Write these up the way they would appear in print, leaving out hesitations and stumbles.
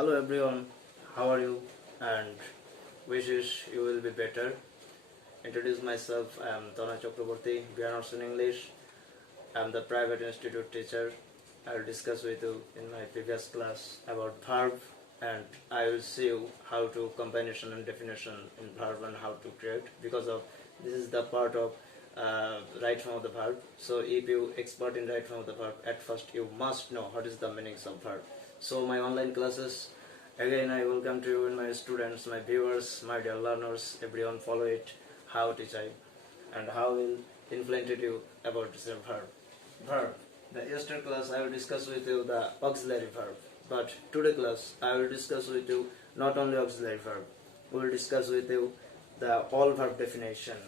Hello everyone, how are you? And wishes you will be better. Introduce myself, I am Tana Chakraborty, Honors in English. I am the private institute teacher. I will discuss with you in my previous class about verb, and I will see you how to combination and definition in verb and how to create, because of this is the part of right form of the verb. So if you expert in right form of the verb, at first you must know what is the meanings of verb. So my online classes, again I welcome to you and my students, my viewers, my dear learners, everyone follow it, how teach I, and how will influence you about this verb. Verb. The yesterday class I will discuss with you the auxiliary verb, but today class I will discuss with you not only auxiliary verb, we will discuss with you the all verb definition.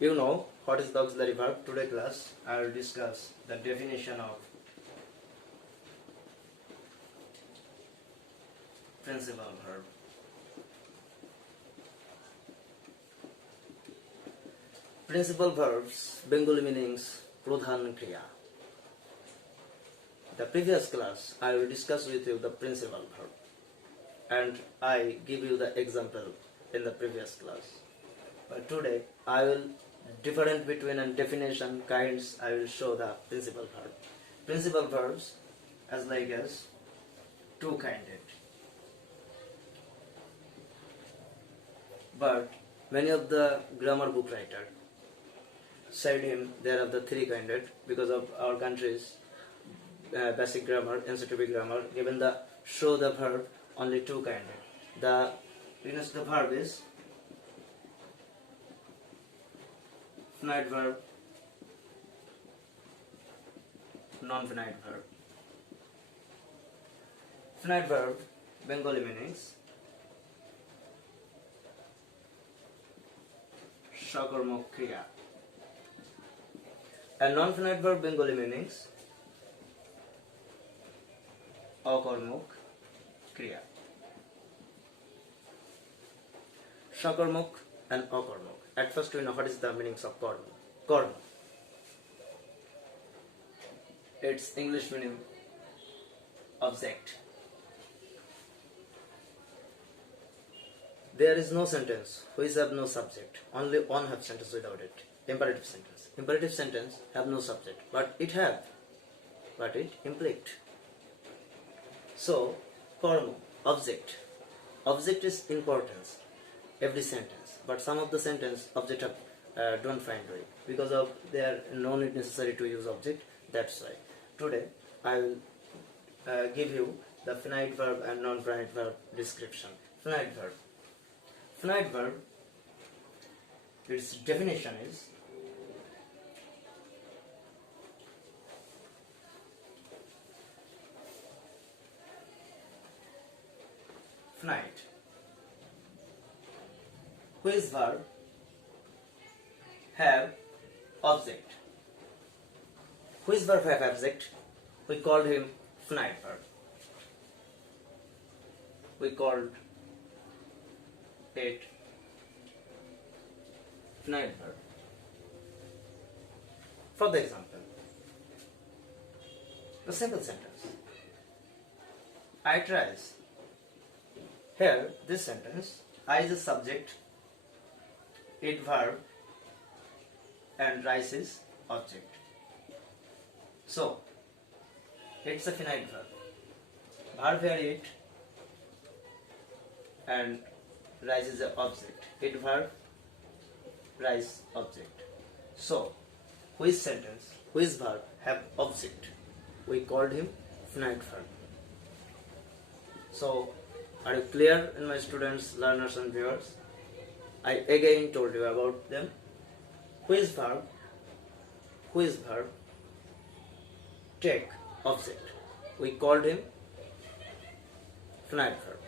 You know what is the auxiliary verb. Today class I will discuss the definition of principal verb. Principal verbs, Bengali meanings, prodhan kriya. The previous class I will discuss with you the principal verb, and I give you the example in the previous class. But today I will different between and definition kinds. I will show the principal verb. Principal verbs as two-kinded. But many of the grammar book writer said him there are the three-kinded because of our country's basic grammar, NCTB grammar, given the show the verb only two-kinded. The verb is finite verb, non-finite verb. Finite verb, Bengali meanings, Shakarmok kriya. And non-finite verb Bengali meanings, Akarmok kriya. Shakarmok and Akarmok. At first we know what is the meanings of karma. Karma. Its English meaning object. There is no sentence which have no subject. Only one have sentence without it. Imperative sentence. Imperative sentence have no subject, but it implied. So, karma, object. Object is importance. Every sentence, but some of the sentence object don't find way because of there no need necessary to use object. That's why today I will give you the finite verb and non-finite verb description. Finite verb. Finite verb, its definition is finite, which verb have object. Which verb have object? We called him finite verb. We called it finite verb. For the example, the simple sentence, I tries. Here, this sentence, I is a subject, it verb, and rice is object. So, it's a finite verb. Verb here it, and rice is an object. It verb, rice object. So, which sentence, which verb have object? We called him finite verb. So, are you clear in my students, learners and viewers? I again told you about them. Which verb take object? We called him finite verb.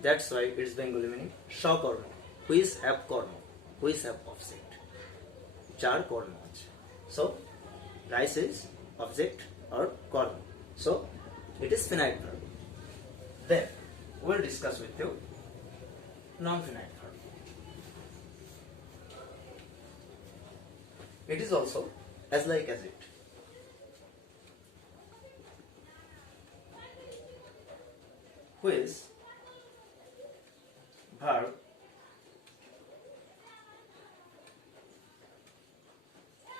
That's why its Bengali meaning Shakarma. Which have karma, which have object. Char karma. So, rice is object or karma. So, it is finite verb. Then, we will discuss with you non-finite verb. It is also as like as it. which verb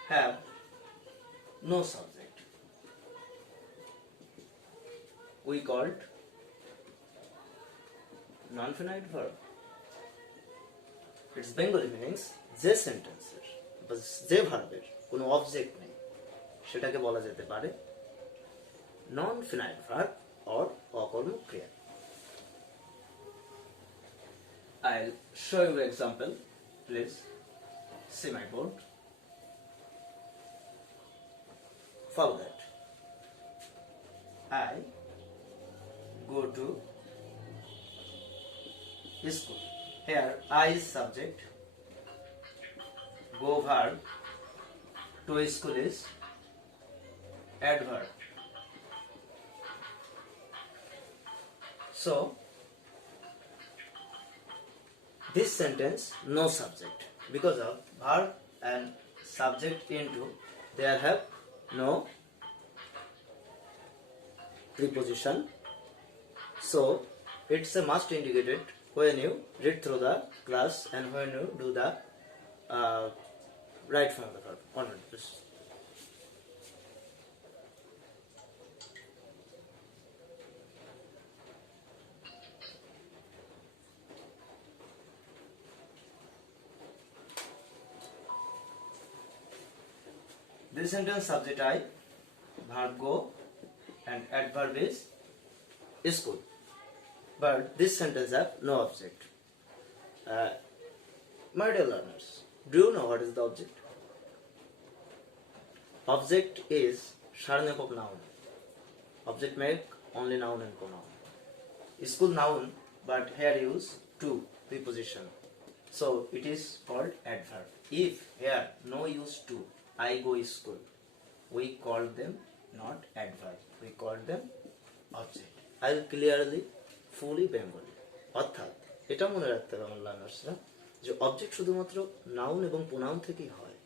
have no subject. We called non-finite verb. Its Bengali meanings যে সেন্টেন্সের বা যে ভার্বের কোনো object নেই সেটাকে বলা যেতে পারে non-finite verb or অকর্মক ক্রিয়া. I'll show you example. Please see my board. Follow that. I go to school. Here I is subject, go verb, to school is adverb. So this sentence no subject because of verb and subject into there have no preposition. So it's a must indicated when you read through the class and when you do the right from the verb. 1 minute please. This sentence subject I, verb go, and adverb is school. But this sentence have no object. My dear learners, do you know what is the object? Object is Sharnakop noun. Object make only noun and pronoun. School noun, but here use to preposition. So it is called adverb. If here no use to, I go school, we call them not adverb. We call them object. I will clearly fully Bengali. অর্থাৎ এটা মনে রাখতে হবে আমার লার্নার্সরা যে object শুধুমাত্র noun এবং pronoun থেকেই হয়,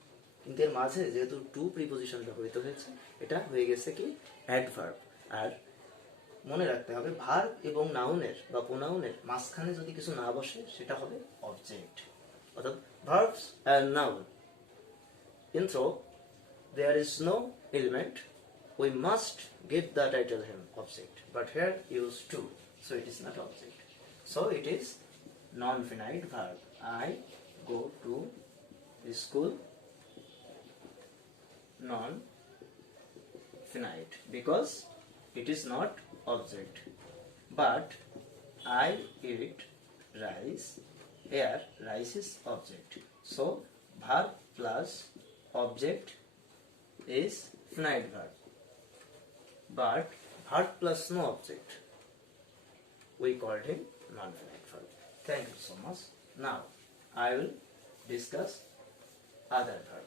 কিন্তু এর মাঝে যেহেতু টু প্রিপোজিশন ব্যবহৃত হয়েছে এটা হয়ে গেছে কি অ্যাডভার্ব. আর মনে রাখতে হবে ভার্ব এবং নাউনের বা প্রোনাউনের মাঝখানে যদি কিছু না বসে সেটা হবে অবজেক্ট. অর্থাৎ verbs and noun intro there is no element, we must give the title him object, but here use to, so it is not object. So it is non-finite verb. I go to school, non-finite because it is not object. But I eat rice, here rice is object, so verb plus object is finite verb. But verb plus no object, we called him non-finite verb. Thank you so much. Now I will discuss other verb.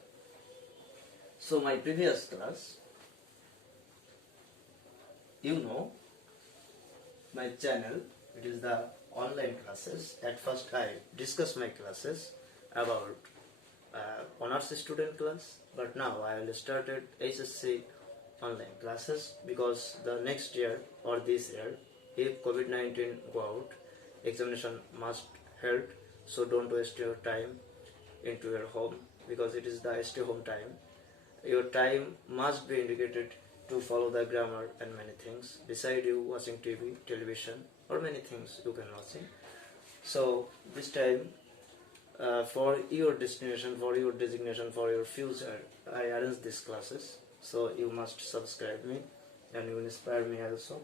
So my previous class, you know my channel, it is the online classes. At first I discuss my classes about honors student class, but now I will started HSC online classes because the next year or this year, if COVID-19 go out, examination must held. So don't waste your time into your home because it is the stay home time. Your time must be indicated to follow the grammar and many things. Beside you watching TV, television, or many things you can watching. So this time. For your destination, for your designation, for your future, I arrange these classes. So you must subscribe me and you inspire me also.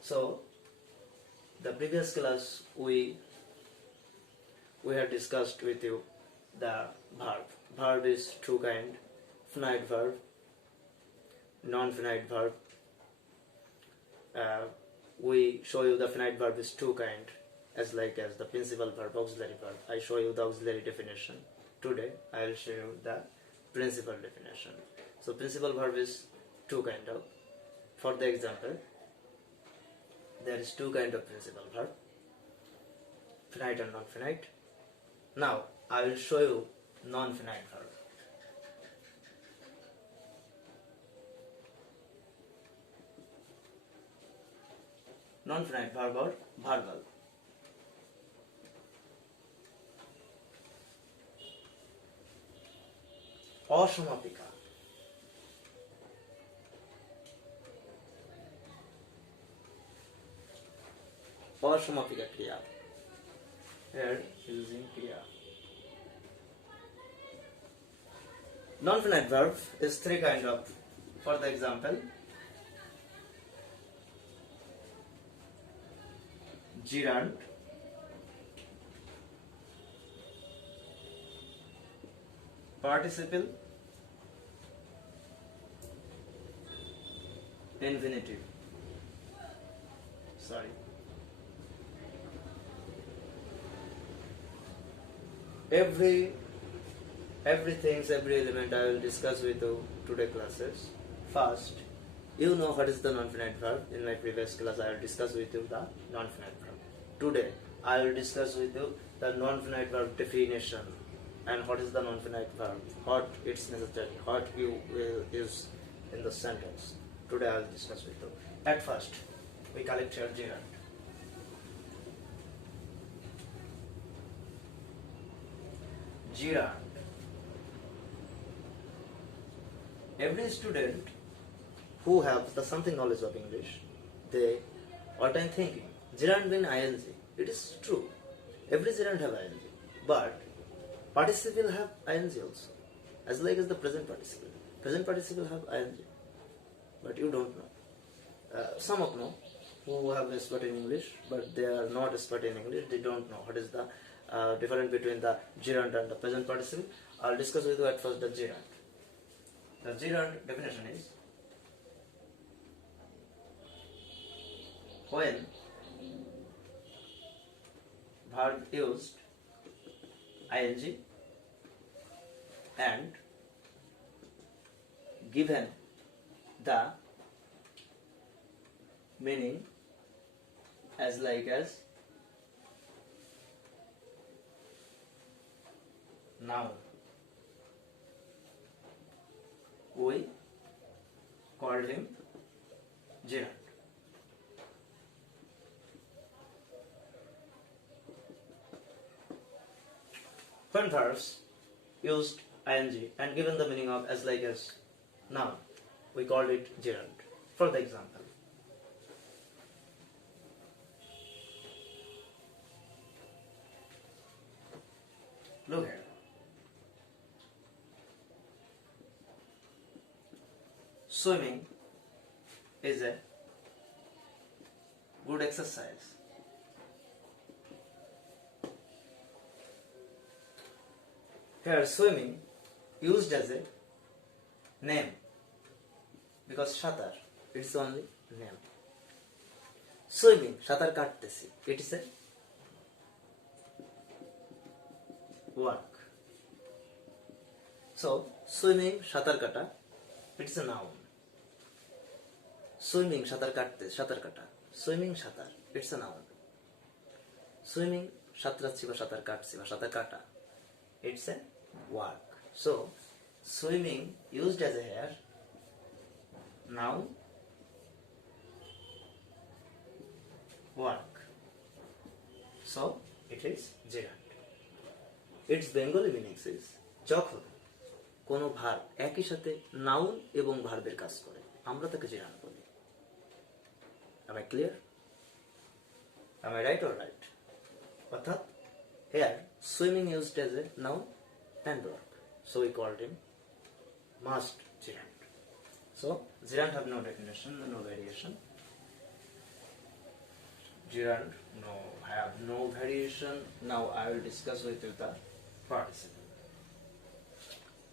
So the previous class we had discussed with you the verb. Verb is two kind: finite verb, non-finite verb. We show you the finite verb is two kind. As like as the principal verb, auxiliary verb. I show you the auxiliary definition. Today I will show you the principal definition. So principal verb is two kind of. For the example, there is two kind of principal verb, finite and non-finite. Now I will show you non-finite verb. Non-finite verb or verbal. অসমাপিকা, অসমাপিকা ক্রিয়া, here using ক্রিয়া. Non-finite verb is three kind of. For the example, gerund, participle, infinitive. Sorry. Every element I will discuss with you today classes. First, you know what is the non-finite verb. In my previous class I will discuss with you the non-finite verb. Today I will discuss with you the non-finite verb definition and what is the non-finite verb, what it's necessary, what you will use in the sentence. Today I will discuss with you. At first, we collect here gerund. Gerund. Every student who have the something knowledge of English, they what I'm thinking, gerund mean ing. It is true. Every gerund have ing, but participle have ing also, as like as the present participle. Present participle have ing, but you don't know. Some of know who have expert in English, but they are not expert in English. They don't know what is the difference between the gerund and the present participle. I'll discuss with you at first the gerund. The gerund definition is when verb used ing and given the meaning as like as noun. We called him gerund. When verbs used ing and given the meaning of as like as noun, we called it gerund. For the example, look here. Swimming is a good exercise. Here swimming used as a name because সাঁতার, it's only name. Swimming, সাঁতার কাটতেছি, it is a work. So swimming, সাঁতার কাটা, it's a noun. Swimming, সাঁতার কাটতে, সাঁতার কাটা. Swimming, সাঁতার, it's a noun. Swimming, সাঁতরাচ্ছি বা সাঁতার কাটছি বা সাঁতার কাটা, it's a work. So swimming used as a here noun, work. So it is gerund. Its Bengali meaning is যখন কোনো ভার্ব একই সাথে নাউন এবং ভার্বের কাজ করে আমরা তাকে gerund বলি. Am I clear? Am I right or right? অর্থাৎ here swimming used as a noun and verb, so we called him must gerund. So gerund have no definition, no variation. Gerund have no variation. Now I will discuss with you the participle.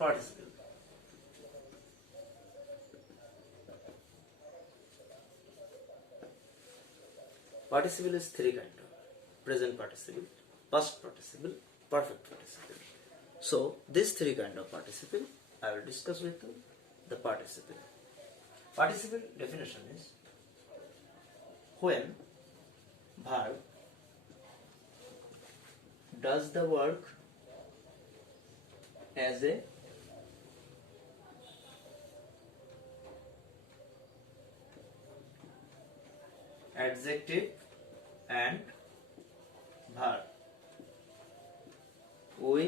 Participle. Participle is three kind of: present participle, past participle, perfect participle. So these three kind of participle I will discuss with you. The participle. Participle definition is when verb does the work as a adjective and verb. We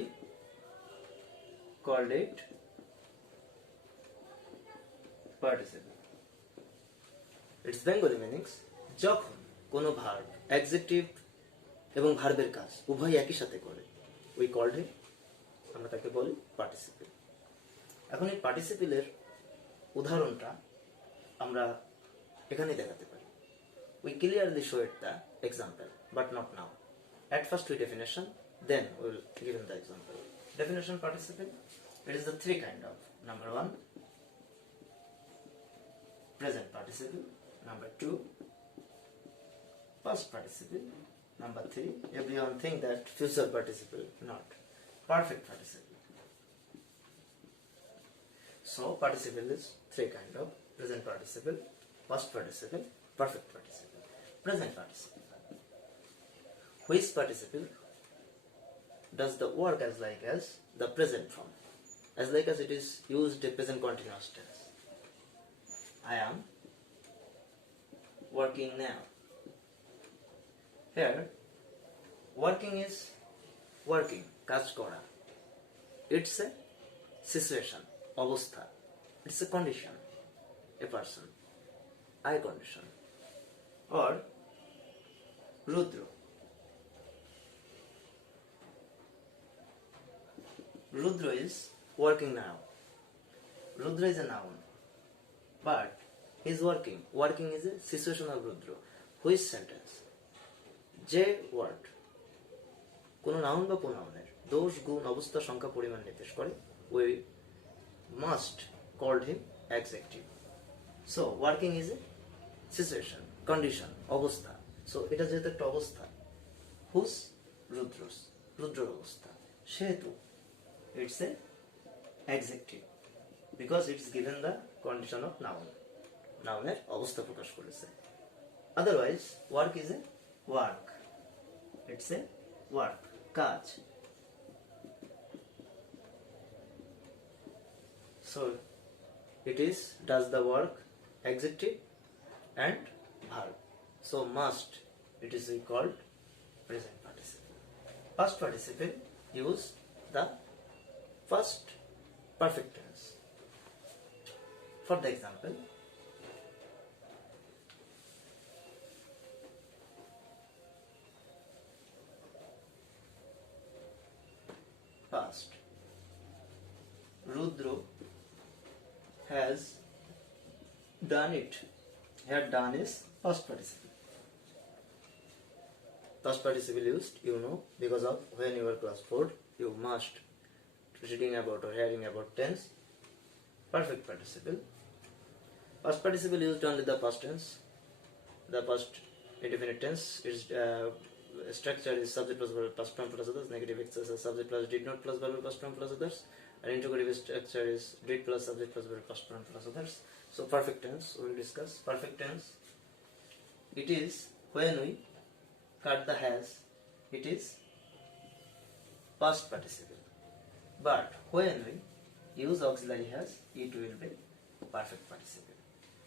called it participle. Its Bengali meanings যখন কোনো verb adjective এবং ভার্বের কাজ উভয় একই সাথে করে we called him, আমরা তাকে বলি পার্টিসিপেল। এখন এই পার্টিসিপেলের উদাহরণটা আমরা এখানে দেখাতে পারি। We clearly showed the example, but not now. At first we definition, then we will give the example. Definition participle, it is the three kind of. Number one, present participle. Number two, past participle. Number three, everyone think that future participle, not perfect participle. So participle is three kind of: present participle, past participle, perfect participle. Present participle. Which participle does the work as like as the present form, as like as it is used in present continuous tense. I am working now. Here, working is working, কাজ করা. It's a situation, অবস্থা. It's a condition, a person, I condition. Or Rudra. Rudra is working now. Rudra is a noun, but he is working. Working is a situation of Rudra. Which sentence? যে word কোনো noun বা প্রোনাউনের দোষ গুণ অবস্থা সংখ্যা পরিমাণ নির্দেশ করে we must called him adjective. So working is a situation, condition, অবস্থা. So এটা যেহেতু একটা অবস্থা, whose রুদ্রস, রুদ্রর অবস্থা, সেহেতু it's a adjective because it's given the condition of noun. নাউনের অবস্থা প্রকাশ করেছে. Otherwise work is a work. It's a work, কাজ. So it is does the work, adjective and verb. So must, it is called present participle. Past participle use the first perfect tense. For the example, past. Rudra has done it. Here done is past participle. Past participle used, you know, because of when you are class 4, you must reading about or hearing about tense. Perfect participle. Past participle used only the past tense. The past indefinite tense is structure is subject plus verb plus noun plus others. Negative excess is subject plus did not plus verb plus noun plus others. And interrogative structure is did plus subject plus verb plus noun plus others. So perfect tense we will discuss. Perfect tense, it is when we cut the has, it is past participle. But when we use auxiliary has, it will be perfect participle.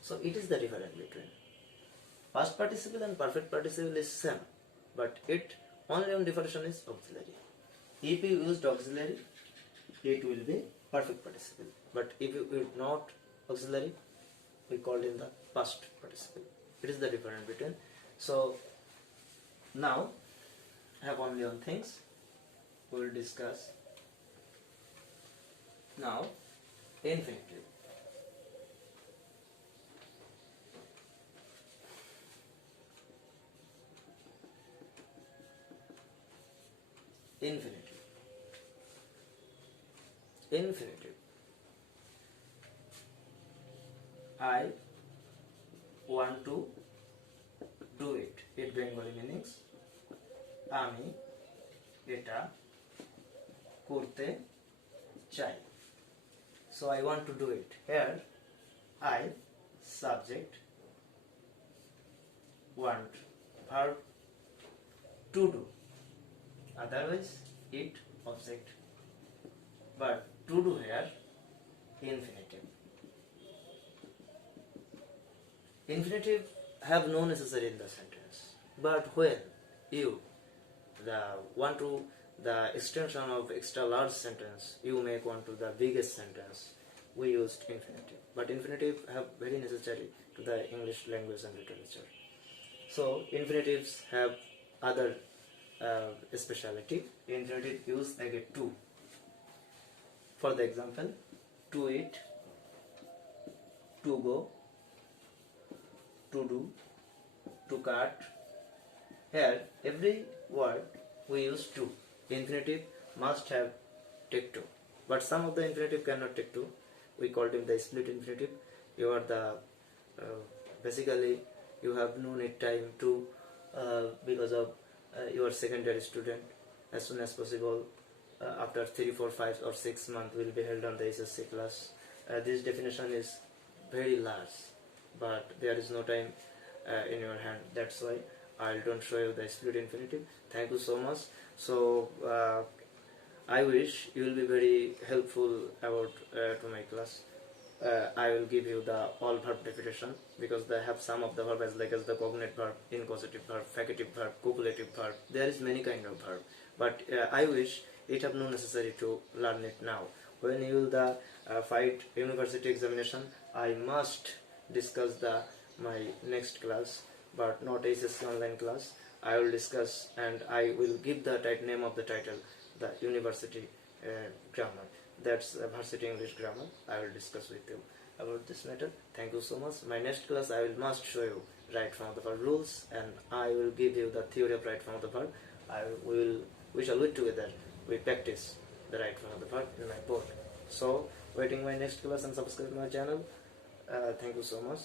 So it is the difference between past participle and perfect participle is same, but it only on differentiation is auxiliary. If you used auxiliary, it will be perfect participle. But if you use not auxiliary, we called in the past participle. It is the difference between. So now have only on things we will discuss. Now infinitive. Infinitive. Infinitive. I want to do it. It Bengali meanings আমি এটা করতে চাই. So I want to do it. Here I subject, want, verb to do. Otherwise it object. But to do here infinitive. Infinitive have no necessary in the sentence. But when you want to the extension of extra large sentence, you make one to the biggest sentence, we used infinitive. But infinitive have very necessary to the English language and literature. So infinitives have other speciality. Infinitive use like a to. For the example, to eat, to go, to do, to cut. Here every word we use to. Infinitive must have take two, but some of the infinitive cannot take two. We called it the split infinitive. You are the basically you have no need time to because of your secondary student. As soon as possible, after 3, 4, 5 or 6 months will be held on the SSC class. This definition is very large, but there is no time in your hand. That's why I don't show you the split infinitive. Thank you so much. So I wish you will be very helpful about to my class. I will give you the all verb definition, because they have some of the verb as like as the cognate verb, incausative verb, fricative verb, copulative verb. There is many kind of verb, but I wish it have no necessary to learn it now. When you will the fight university examination, I must discuss the my next class, but not SSC online class. I will discuss and I will give the name of the title, the university grammar. That's varsity English grammar. I will discuss with you about this matter. Thank you so much. My next class I will must show you right from the verb rules, and I will give you the theory of right from the verb. We shall work together. We practice the right from the verb in my board. So waiting my next class and subscribe my channel. Thank you so much.